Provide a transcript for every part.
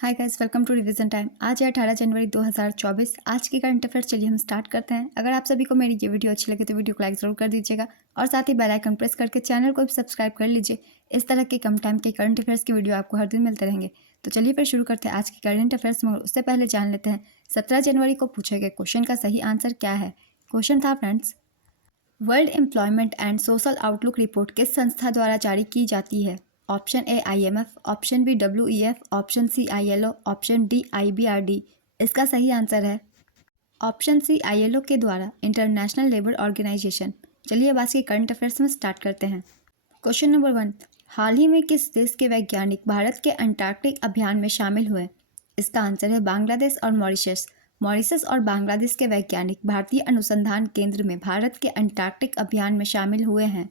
Hi guys, welcome to revision time. आज है 18 जनवरी 2024। आज की करंट अफेयर चलिए हम स्टार्ट करते हैं। अगर आप सभी को मेरी ये वीडियो अच्छी लगे तो वीडियो को लाइक ज़रूर कर दीजिएगा और साथ ही बेल आइकन प्रेस करके चैनल को भी सब्सक्राइब कर लीजिए। इस तरह के कम टाइम के करंट अफेयर्स की वीडियो आपको हर दिन मिलते रहेंगे। तो चलिए फिर शुरू करते हैं आज की करंट अफेयर्स, मगर उससे पहले जान लेते हैं 17 जनवरी को पूछे गए क्वेश्चन का सही आंसर क्या है। क्वेश्चन था friends, world employment and social outlook report किस संस्था द्वारा जारी की जाती है। Option A IMF, option B WEF, option C ILO, option D IBRD। इसका सही आंसर है ऑप्शन सी ILO के द्वारा, इंटरनेशनल लेबर ऑर्गेनाइजेशन। चलिए अब आज के करंट अफेयर्स में स्टार्ट करते हैं। क्वेश्चन नंबर 1, हाल ही में किस देश के वैज्ञानिक भारत के अंटार्कटिक अभियान में शामिल हुए। इसका आंसर है बांग्लादेश और मॉरिशस। मॉरिशस और बांग्लादेश के वैज्ञानिक भारतीय अनुसंधान केंद्र में भारत के अंटार्कटिक अभियान में शामिल हुए हैं।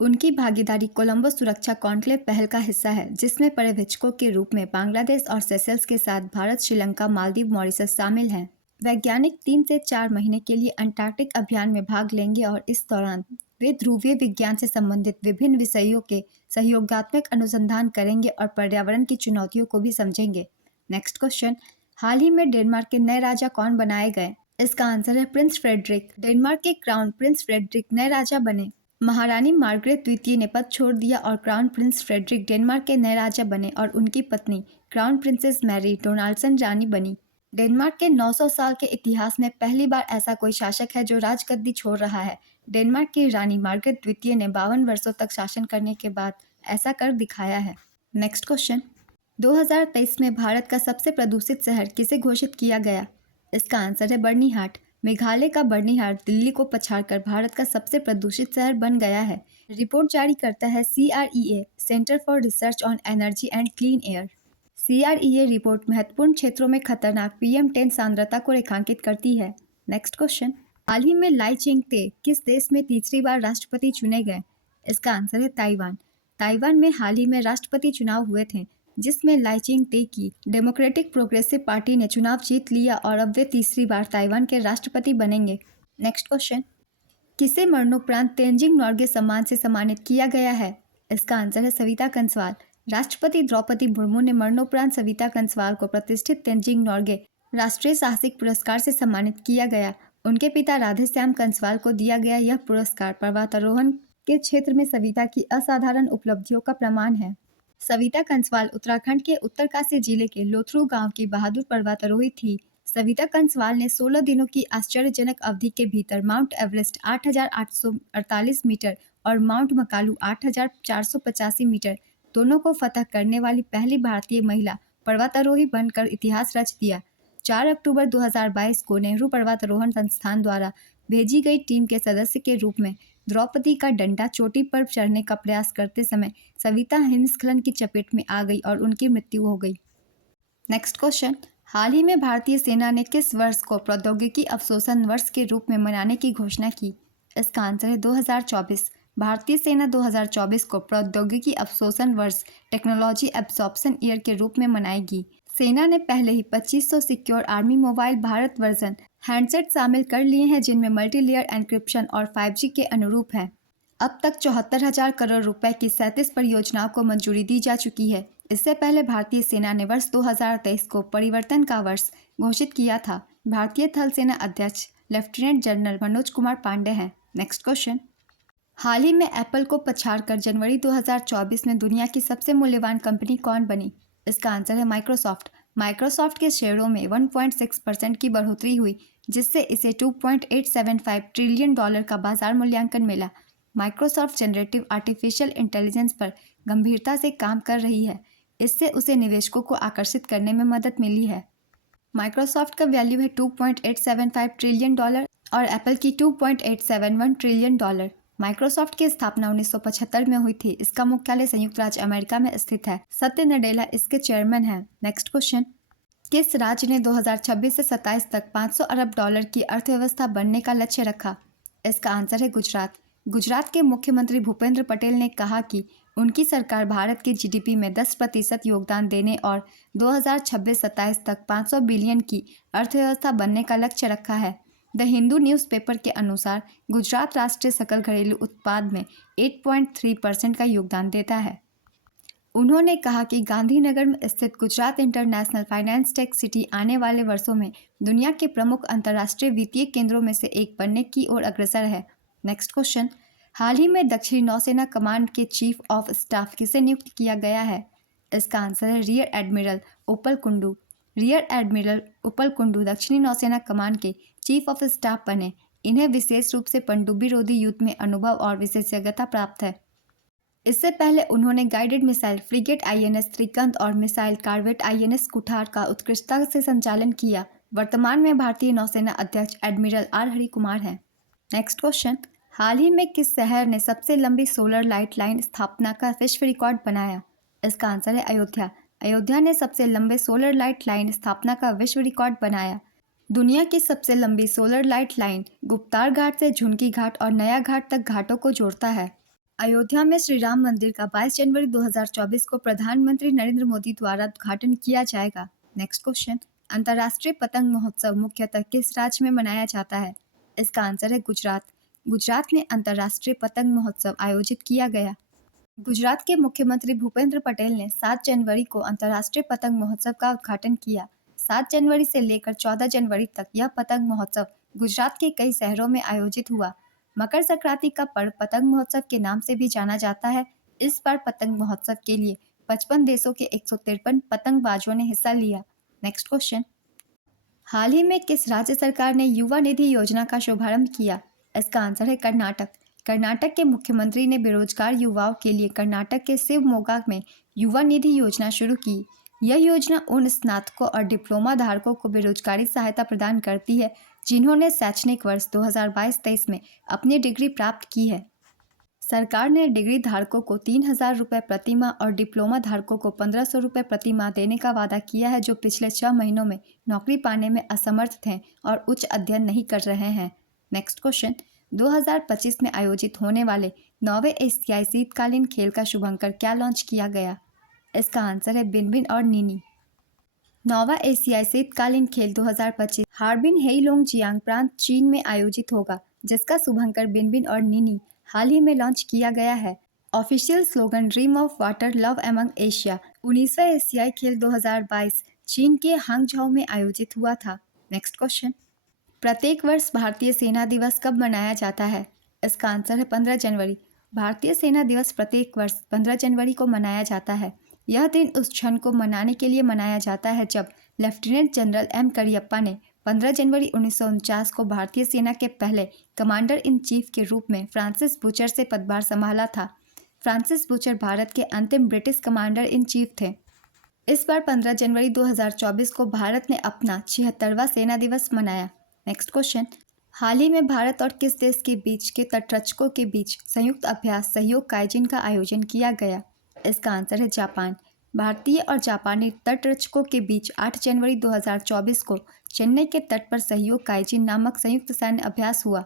उनकी भागीदारी कोलंबो सुरक्षा कॉन्क्लेव पहल का हिस्सा है, जिसमें पर्यवेक्षकों के रूप में बांग्लादेश और सेशल्स के साथ भारत, श्रीलंका, मालदीव, मॉरिशस शामिल हैं। वैज्ञानिक 3 से 4 महीने के लिए अंटार्कटिक अभियान में भाग लेंगे और इस दौरान वे ध्रुवीय विज्ञान से संबंधित विभिन्न विषयों के सहयोगात्मक अनुसंधान करेंगे और पर्यावरण की चुनौतियों को भी समझेंगे। नेक्स्ट क्वेश्चन, हाल ही में डेनमार्क के नए राजा कौन बनाए गए। इसका आंसर है प्रिंस फ्रेडरिक। डेनमार्क के क्राउन प्रिंस फ्रेडरिक नए राजा बने। महारानी मार्गरेट द्वितीय ने पद छोड़ दिया और क्राउन प्रिंस फ्रेडरिक डेनमार्क के नए राजा बने और उनकी पत्नी क्राउन प्रिंसेस मैरी डोनाल्डसन रानी बनी। डेनमार्क के 900 साल के इतिहास में पहली बार ऐसा कोई शासक है जो राजगद्दी छोड़ रहा है। डेनमार्क की रानी मार्गरेट द्वितीय ने 52 वर्षों तक शासन करने के बाद ऐसा कर दिखाया है। नेक्स्ट क्वेश्चन, 2023 में भारत का सबसे प्रदूषित शहर किसे घोषित किया गया। इसका आंसर है बर्नीहाट। मेघालय का बर्नीहाट दिल्ली को पछाड़कर भारत का सबसे प्रदूषित शहर बन गया है। रिपोर्ट जारी करता है CREA, centre for research on energy and clean air. CREA report महत्वपूर्ण क्षेत्रों में खतरनाक PM10 सांद्रता को रेखांकित करती है। नेक्स्ट क्वेश्चन, हाल ही में लाई चिंगते किस देश में तीसरी बार राष्ट्रपति चुने गए। इसका आंसर है ताइवान। ताइवान में हाल ही में राष्ट्रपति चुनाव हुए थे, जिसमें लाई चिंगते की डेमोक्रेटिक प्रोग्रेसिव पार्टी ने चुनाव जीत लिया और अब वे तीसरी बार ताइवान के राष्ट्रपति बनेंगे। नेक्स्ट क्वेश्चन, किसे मरणोपरांत तेंजिंग नोर्गे सम्मान से सम्मानित किया गया है। इसका आंसर है सविता कंसवाल। राष्ट्रपति द्रौपदी मुर्मू ने मरणोपरांत सविता कंसवाल को प्रतिष्ठित तेंजिंग नोर्गे राष्ट्रीय साहसिक पुरस्कार से सम्मानित किया गया। उनके पिता राधेश्याम कंसवाल को दिया गया यह पुरस्कार पर्वतारोहण के क्षेत्र में सविता की असाधारण उपलब्धियों का प्रमाण है। सविता कंसवाल उत्तराखंड के उत्तरकाशी जिले के लोथरू गांव की बहादुर पर्वतारोही थी। सविता कंसवाल ने 16 दिनों की आश्चर्यजनक अवधि के भीतर माउंट एवरेस्ट 8,848 मीटर और माउंट मकालू 8,485 मीटर दोनों को फतह करने वाली पहली भारतीय महिला पर्वतारोही बनकर इतिहास रच दिया। 4 अक्टूबर 2022 को नेहरू पर्वतारोहण संस्थान द्वारा भेजी गई टीम के सदस्य के रूप में द्रौपदी का डंडा चोटी पर चढ़ने का प्रयास करते समय सविता हिमस्खलन की चपेट में आ गई और उनकी मृत्यु हो गई। नेक्स्ट क्वेश्चन, हाल ही में भारतीय सेना ने किस वर्ष को प्रौद्योगिकी अवशोषण वर्ष के रूप में मनाने की घोषणा की। इसका आंसर है 2024। भारतीय सेना 2024 को प्रौद्योगिकी अवशोषण वर्ष, टेक्नोलॉजी एब्जॉर्प्शन ईयर के रूप में मनाएगी। सेना ने पहले ही 2500 secure army mobile Bharat version handset शामिल कर लिए हैं, जिनमें मल्टी लेयर एन्क्रिप्शन और 5G के अनुरूप है। अब तक 74,000 करोड़ रुपए की 37 परियोजनाओं को मंजूरी दी जा चुकी है। इससे पहले भारतीय सेना ने वर्ष 2023 को परिवर्तन का वर्ष घोषित किया था। भारतीय थल सेना अध्यक्ष लेफ्टिनेंट जनरल मनोज कुमार पांडे हैं। नेक्स्ट क्वेश्चन, हाल ही में एप्पल को पछाड़कर जनवरी 2024 में दुनिया की सबसे मूल्यवान कंपनी कौन बनी। इसका आंसर है माइक्रोसॉफ्ट। माइक्रोसॉफ्ट के शेयरों में 1.6% की बढ़ोतरी हुई, जिससे इसे $2.875 ट्रिलियन का बाजार मूल्यांकन मिला। माइक्रोसॉफ्ट जनरेटिव आर्टिफिशियल इंटेलिजेंस पर गंभीरता से काम कर रही है। इससे उसे निवेशकों को आकर्षित करने में मदद मिली है। माइक्रोसॉफ्ट का वैल्यू है $2.875 ट्रिलियन और एप्पल की $2.871 ट्रिलियन। माइक्रोसॉफ्ट की स्थापना 1975 में हुई थी। इसका मुख्यालय संयुक्त राज्य अमेरिका में स्थित है। सत्य नडेला इसके चेयरमैन हैं। नेक्स्ट क्वेश्चन, किस राज्य ने 2026 से 27 तक $500 अरब की अर्थव्यवस्था बनने का लक्ष्य रखा। इसका आंसर है गुजरात। गुजरात के मुख्यमंत्री भूपेंद्र पटेल ने कहा कि उनकी सरकार भारत के GDP में 10% योगदान देने और 2026-27 तक 500 बिलियन की अर्थव्यवस्था बनने का लक्ष्य रखा है। द हिंदू न्यूज़पेपर के अनुसार गुजरात राष्ट्रीय सकल घरेलू उत्पाद में 8.3% का योगदान देता है। उन्होंने कहा कि गांधीनगर में स्थित Gujarat international finance tech city आने वाले वर्षों में दुनिया के प्रमुख अंतर्राष्ट्रीय वित्तीय केंद्रों में से एक बनने की ओर अग्रसर है। नेक्स्ट क्वेश्चन, हाल ही में दक्षिणी नौसेना कमांड के चीफ ऑफ स्टाफ किसे नियुक्त किया गया है? इसका आंसर है रियर एडमिरल उपल कुंडू। रियर एडमिरल उपल कुंडू दक्षिणी नौसेना कमांड के चीफ ऑफ स्टाफ बने। इन्हें विशेष रूप से पनडुब्बी रोधी युद्ध में अनुभव और विशेषज्ञता प्राप्त है। इससे पहले उन्होंने guided missile frigate INS Shrikant और मिसाइल कार्वेट आईएनएस कुठार का उत्कृष्टता से संचालन किया। वर्तमान में भारतीय नौसेना अध्यक्ष एडमिरल आर हरि कुमार हैं। नेक्स्ट क्वेश्चन, हाल ही में किस शहर ने सबसे लंबी सोलर लाइट लाइन स्थापना का विश्व रिकॉर्ड बनाया? इसका आंसर है अयोध्या। अयोध्या ने सबसे लंबे सोलर लाइट लाइन स्थापना का विश्व रिकॉर्ड बनाया। दुनिया की सबसे लंबी solar light line Guptar Ghat से झुनकी घाट और नया घाट तक घाटों को जोड़ता है। अयोध्या में श्री राम मंदिर का 22 जनवरी 2024 को प्रधानमंत्री नरेंद्र मोदी द्वारा उद्घाटन किया जाएगा। नेक्स्ट क्वेश्चन, अंतर्राष्ट्रीय पतंग महोत्सव मुख्यतः किस राज्य में मनाया जाता है? इसका आंसर है गुजरात। गुजरात में अंतर्राष्ट्रीय पतंग महोत्सव आयोजित किया गया। गुजरात के मुख्यमंत्री भूपेंद्र पटेल ने 7 जनवरी को अंतर्राष्ट्रीय पतंग महोत्सव का उद्घाटन किया। 7 जनवरी से लेकर 14 जनवरी तक यह पतंग महोत्सव गुजरात के कई शहरों में आयोजित हुआ। मकर संक्रांति का पर्व पतंग महोत्सव के नाम से भी जाना जाता है। इस बार पतंग महोत्सव के लिए 55 देशों के 153 पतंगबाजों ने हिस्सा लिया। नेक्स्ट क्वेश्चन, हाल ही में किस राज्य सरकार ने युवा निधि योजना का शुभारंभ किया? इसका आंसर है कर्नाटक। कर्नाटक के मुख्यमंत्री ने बेरोजगार युवाओं के लिए कर्नाटक के शिवमोगा में युवा निधि योजना शुरू की। यह योजना उन स्नातकों और डिप्लोमा धारकों को बेरोजगारी सहायता प्रदान करती है जिन्होंने शैक्षणिक वर्ष 2022-23 में अपनी डिग्री प्राप्त की है। सरकार ने डिग्री धारकों को 3,000 रुपये प्रति माह और डिप्लोमा धारकों को 1,500 रुपये प्रति माह देने का वादा किया है, जो पिछले 6 महीनों में नौकरी पाने में असमर्थ थे और उच्च अध्ययन नहीं कर रहे हैं। नेक्स्ट क्वेश्चन, 2025 में आयोजित होने वाले 9वें एशियाई शीतकालीन खेल का शुभंकर क्या लॉन्च किया गया? इसका आंसर है बिनबिन और नीनी। 9वां एशियाई शीतकालीन खेल 2025 हार्बिन हेइलोंग जियांग प्रांत चीन में आयोजित होगा, जिसका शुभंकर बिनबिन और नीनी हाल ही में लॉन्च किया गया है। Official slogan dream of water love among Asia. 19वां एशियाई खेल 2022 चीन के हांगझाओ में आयोजित हुआ था। नेक्स्ट क्वेश्चन, प्रत्येक वर्ष भारतीय सेना दिवस कब मनाया जाता है? इसका आंसर है 15 जनवरी। भारतीय सेना दिवस प्रत्येक वर्ष 15 जनवरी को मनाया जाता है। यह दिन उस क्षण को मनाने के लिए मनाया जाता है जब लेफ्टिनेंट जनरल एम करियप्पा ने 15 जनवरी 1949 को भारतीय सेना के पहले कमांडर इन चीफ के रूप में फ्रांसिस बुचर से पदभार संभाला था। फ्रांसिस बुचर भारत के अंतिम ब्रिटिश कमांडर इन चीफ थे। इस बार 15 जनवरी 2024 को भारत ने अपना 76वां सेना दिवस मनाया। नेक्स्ट क्वेश्चन, हाल ही में भारत और किस देश के बीच के तटरक्षकों के बीच संयुक्त अभ्यास सहयोग काइजिन का आयोजन किया गया? इसका आंसर है जापान। भारतीय और जापानी तटरक्षकों के बीच 8 जनवरी 2024 को चेन्नई के तट पर सहयोग काइजिन नामक संयुक्त सैन्य अभ्यास हुआ।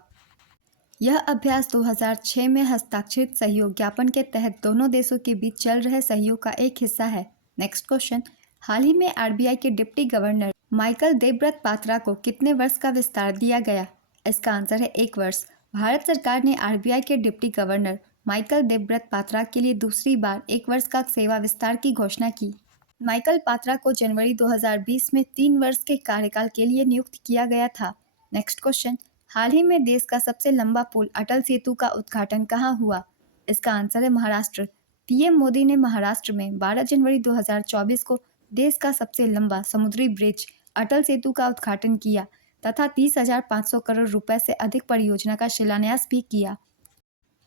यह अभ्यास 2006 में हस्ताक्षरित सहयोग ज्ञापन के तहत दोनों देशों के बीच चल रहे सहयोग का एक हिस्सा है। नेक्स्ट क्वेश्चन, हाल ही में आरबीआई के डिप्टी गवर्नर माइकल देबव्रत पात्रा को कितने वर्ष का विस्तार दिया गया? इसका आंसर है 1 वर्ष। भारत सरकार ने आरबीआई के डिप्टी गवर्नर माइकल देबव्रत पात्रा के लिए दूसरी बार 1 वर्ष का सेवा विस्तार की घोषणा की। माइकल पात्रा को जनवरी 2020 में 3 वर्ष के कार्यकाल के लिए नियुक्त किया गया था। नेक्स्ट क्वेश्चन, हाल ही में देश का सबसे लंबा पुल अटल सेतु का उद्घाटन कहाँ हुआ? इसका आंसर है महाराष्ट्र। पीएम मोदी ने महाराष्ट्र में 12 जनवरी 2024 को देश का सबसे लंबा समुद्री ब्रिज अटल सेतु का उद्घाटन किया तथा 30,500 करोड़ रुपए से अधिक परियोजना का शिलान्यास भी किया।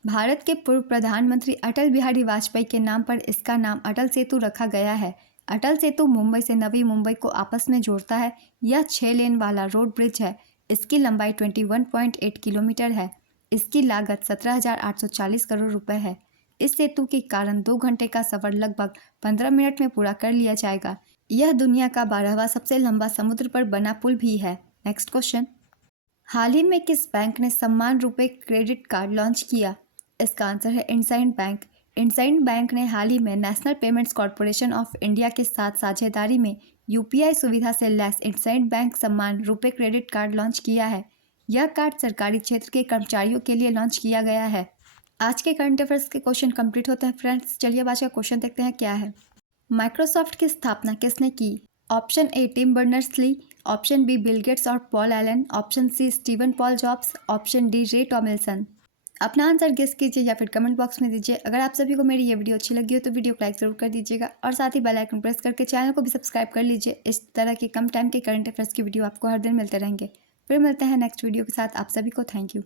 भारत के पूर्व प्रधानमंत्री अटल बिहारी वाजपेयी के नाम पर इसका नाम अटल सेतु रखा गया है। अटल सेतु मुंबई से नवी मुंबई को आपस में जोड़ता है। यह 6 लेन वाला रोड ब्रिज है। इसकी लंबाई 21.8 किलोमीटर है। इसकी लागत 17,840 करोड़ रुपए है। इस सेतु के कारण 2 घंटे का सफर लगभग 15 मिनट में पूरा कर लिया जाएगा। यह दुनिया का 12वां सबसे लंबा समुद्र पर बना पुल भी है। नेक्स्ट क्वेश्चन, हाल ही में किस बैंक ने सम्मान रुपए क्रेडिट कार्ड लॉन्च किया? इसका आंसर है इंडसइंड बैंक। इंडसइंड बैंक ने हाल ही में national payments corporation of India के साथ साझेदारी में यूपीआई सुविधा से लैस इंडसइंड बैंक सम्मान रुपए क्रेडिट कार्ड लॉन्च किया है। यह कार्ड सरकारी क्षेत्र के कर्मचारियों के लिए लॉन्च किया गया है। आज के करंट अफेयर्स के क्वेश्चन कंप्लीट होते हैं फ्रेंड्स। चलिए अब आज का क्वेश्चन देखते हैं क्या है। माइक्रोसॉफ्ट की स्थापना किसने की? Option A Tim Berners Lee, option B Bill Gates और Paul Allen, option C Steven Paul Jobs, option D Ray Tomlinson. अपना आंसर गेस कीजिए या फिर कमेंट बॉक्स में दीजिए। अगर आप सभी को मेरी ये वीडियो अच्छी लगी हो तो वीडियो को लाइक जरूर कर दीजिएगा और साथ ही बेल आइकन प्रेस करके चैनल को भी सब्सक्राइब कर लीजिए। इस तरह के कम टाइम के करंट अफेयर्स की वीडियो आपको हर दिन मिलते रहेंगे। फिर मिलते हैं नेक्स्ट वीडियो के साथ। आप सभी को थैंक यू।